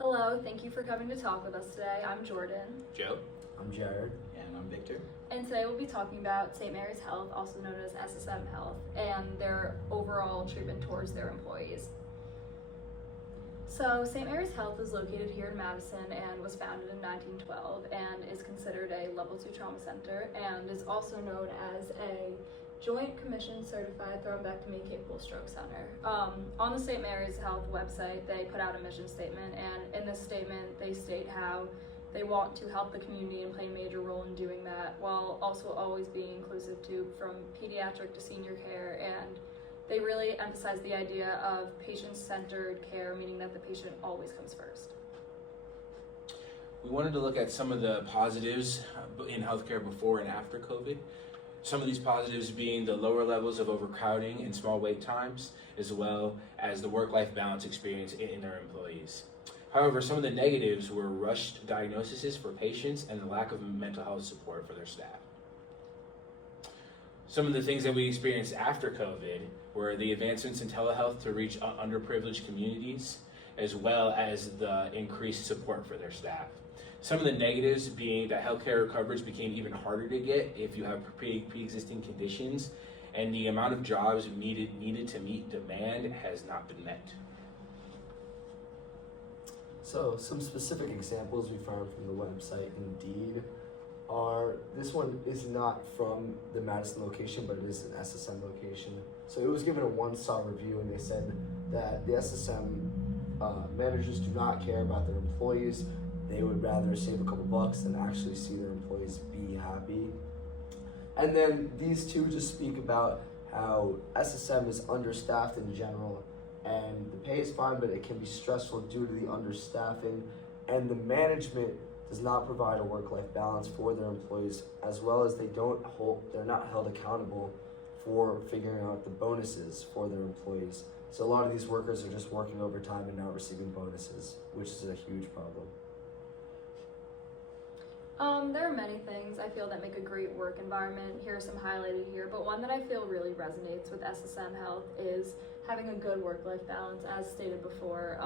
Hello, thank you for coming to talk with us today. I'm Jordan. Joe. I'm Jared. And I'm Victor. And today we'll be talking about St. Mary's Health, also known as SSM Health, and their overall treatment towards their employees. So St. Mary's Health is located here in Madison and was founded in 1912 and is considered a level 2 trauma center and is also known as a Joint Commission Certified Thrombectomy Capable Stroke Center. On the St. Mary's Health website, they put out a mission statement, and in this statement, they state how they want to help the community and play a major role in doing that, while also always being inclusive to from pediatric to senior care. And they really emphasize the idea of patient-centered care, meaning that the patient always comes first. We wanted to look at some of the positives in healthcare before and after COVID. Some of these positives being the lower levels of overcrowding and small wait times, as well as the work-life balance experience in their employees. However, some of the negatives were rushed diagnoses for patients and the lack of mental health support for their staff. Some of the things that we experienced after COVID were the advancements in telehealth to reach underprivileged communities, as well as the increased support for their staff. Some of the negatives being that healthcare coverage became even harder to get if you have pre-existing conditions, and the amount of jobs needed to meet demand has not been met. So some specific examples we found from the website Indeed are, this one is not from the Madison location, but it is an SSM location. So it was given a 1-star review, and they said that the SSM managers do not care about their employees. They would rather save a couple bucks than actually see their employees be happy. And then these two just speak about how SSM is understaffed in general, and the pay is fine, but it can be stressful due to the understaffing, and the management does not provide a work-life balance for their employees, as well as they're not held accountable for figuring out the bonuses for their employees. So a lot of these workers are just working overtime and not receiving bonuses, which is a huge problem. There are many things I feel that make a great work environment. Here are some highlighted here, but one that I feel really resonates with SSM Health is having a good work-life balance. As stated before,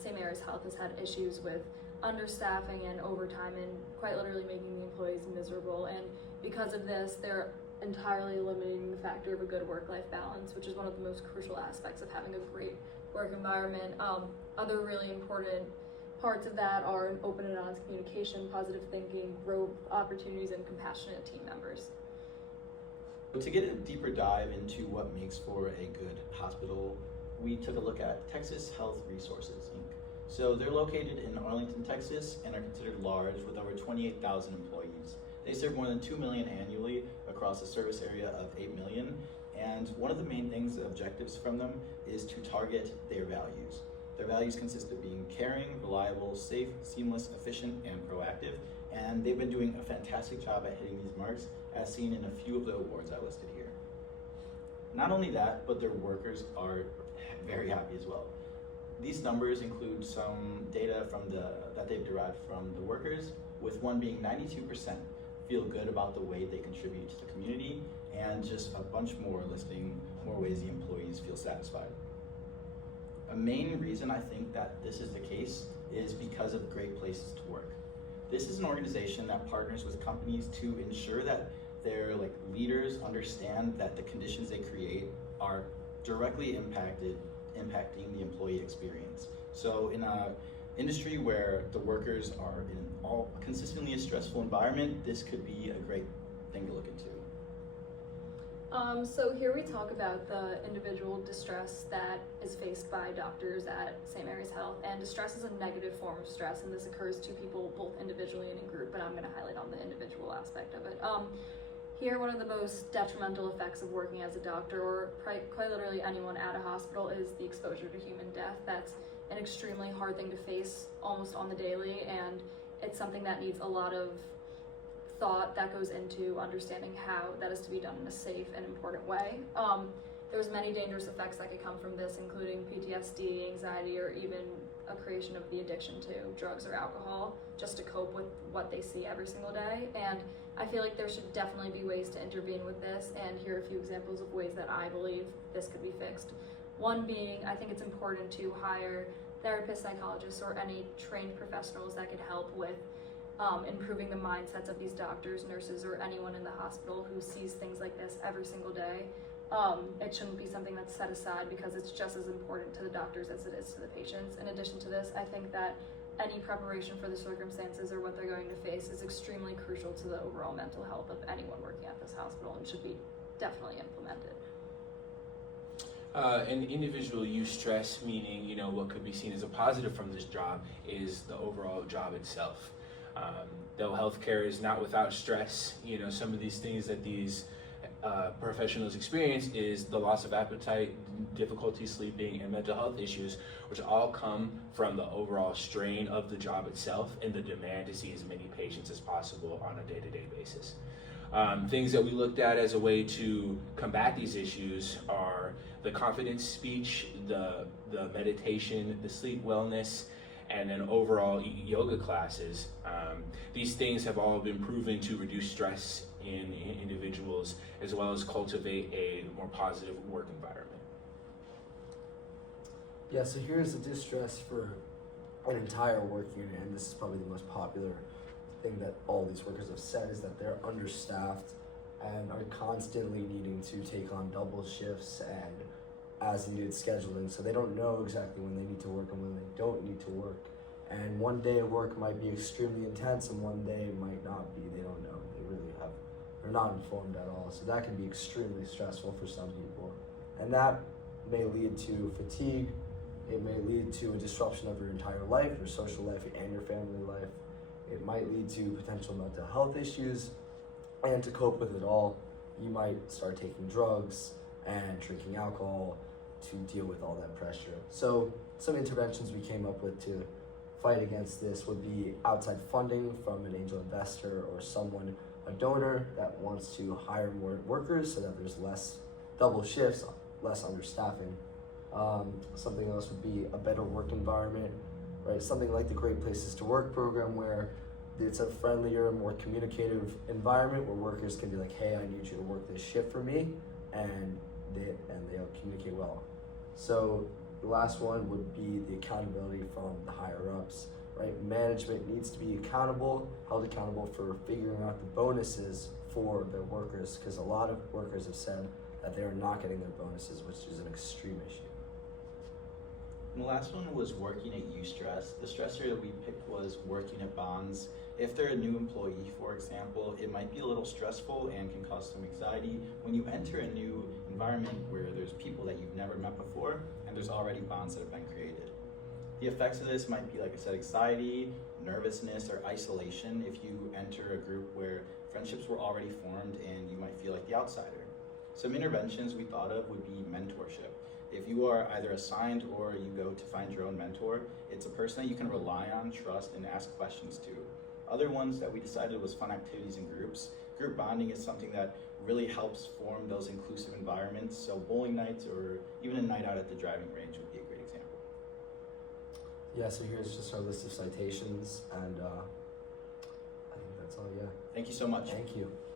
St. Mary's Health has had issues with understaffing and overtime and quite literally making the employees miserable, and because of this, they're entirely eliminating the factor of a good work-life balance, which is one of the most crucial aspects of having a great work environment. Other really important parts of that are an open and honest communication, positive thinking, growth opportunities, and compassionate team members. To get a deeper dive into what makes for a good hospital, we took a look at Texas Health Resources, Inc. So they're located in Arlington, Texas, and are considered large with over 28,000 employees. They serve more than 2 million annually across a service area of 8 million. And one of the main objectives from them is to target their values. Their values consist of being caring, reliable, safe, seamless, efficient, and proactive. And they've been doing a fantastic job at hitting these marks, as seen in a few of the awards I listed here. Not only that, but their workers are very happy as well. These numbers include some data that they've derived from the workers, with one being 92% feel good about the way they contribute to the community, and just a bunch more listing more ways the employees feel satisfied. A main reason I think that this is the case is because of Great Places to Work. This is an organization that partners with companies to ensure that their leaders understand that the conditions they create are directly impacting the employee experience. So in an industry where the workers are in consistently a stressful environment, this could be a great thing to look into. So here we talk about the individual distress that is faced by doctors at St. Mary's Health, and distress is a negative form of stress, and this occurs to people both individually and in group, but I'm going to highlight on the individual aspect of it. Here, one of the most detrimental effects of working as a doctor, or quite literally anyone at a hospital, is the exposure to human death. That's an extremely hard thing to face almost on the daily, and it's something that needs a lot of thought that goes into understanding how that is to be done in a safe and important way. There's many dangerous effects that could come from this, including PTSD, anxiety, or even a creation of the addiction to drugs or alcohol, just to cope with what they see every single day. And I feel like there should definitely be ways to intervene with this, and here are a few examples of ways that I believe this could be fixed. One being, I think it's important to hire therapists, psychologists, or any trained professionals that could help with improving the mindsets of these doctors, nurses, or anyone in the hospital who sees things like this every single day. It shouldn't be something that's set aside because it's just as important to the doctors as it is to the patients. In addition to this, I think that any preparation for the circumstances or what they're going to face is extremely crucial to the overall mental health of anyone working at this hospital and should be definitely implemented. And individual use stress, meaning, you know, what could be seen as a positive from this job is the overall job itself. Though healthcare is not without stress, you know, some of these things that these professionals experience is the loss of appetite, difficulty sleeping, and mental health issues, which all come from the overall strain of the job itself and the demand to see as many patients as possible on a day-to-day basis. Things that we looked at as a way to combat these issues are the confidence speech, the meditation, the sleep wellness, and then overall yoga classes. These things have all been proven to reduce stress in individuals as well as cultivate a more positive work environment. Yeah, so here's the distress for an entire work unit, and this is probably the most popular thing that all these workers have said, is that they're understaffed and are constantly needing to take on double shifts and as needed scheduling, so they don't know exactly when they need to work and when they don't need to work. And one day of work might be extremely intense and one day it might not be. They don't know. They're not informed at all. So that can be extremely stressful for some people. And that may lead to fatigue. It may lead to a disruption of your entire life, your social life and your family life. It might lead to potential mental health issues. And to cope with it all, you might start taking drugs and drinking alcohol to deal with all that pressure. So some interventions we came up with to fight against this would be outside funding from an angel investor or someone, a donor that wants to hire more workers so that there's less double shifts, less understaffing. Something else would be a better work environment, right? Something like the Great Places to Work program, where it's a friendlier, more communicative environment where workers can be like, hey, I need you to work this shift for me, and they'll communicate well. So the last one would be the accountability from the higher ups, right? Management needs to be held accountable for figuring out the bonuses for their workers, because a lot of workers have said that they are not getting their bonuses, which is an extreme issue. And the last one was working at Eustress. The stressor that we picked was working at Bonds. If they're a new employee, for example, it might be a little stressful and can cause some anxiety when you enter a new environment where there's people that you've never met before and there's already bonds that have been created. The effects of this might be, like I said, anxiety, nervousness, or isolation if you enter a group where friendships were already formed and you might feel like the outsider. Some interventions we thought of would be mentorship. If you are either assigned or you go to find your own mentor, it's a person that you can rely on, trust, and ask questions to. Other ones that we decided was fun activities in groups. Group bonding is something that really helps form those inclusive environments. So bowling nights or even a night out at the driving range would be a great example. Yeah, so here's just our list of citations, and I think that's all, yeah. Thank you so much. Thank you.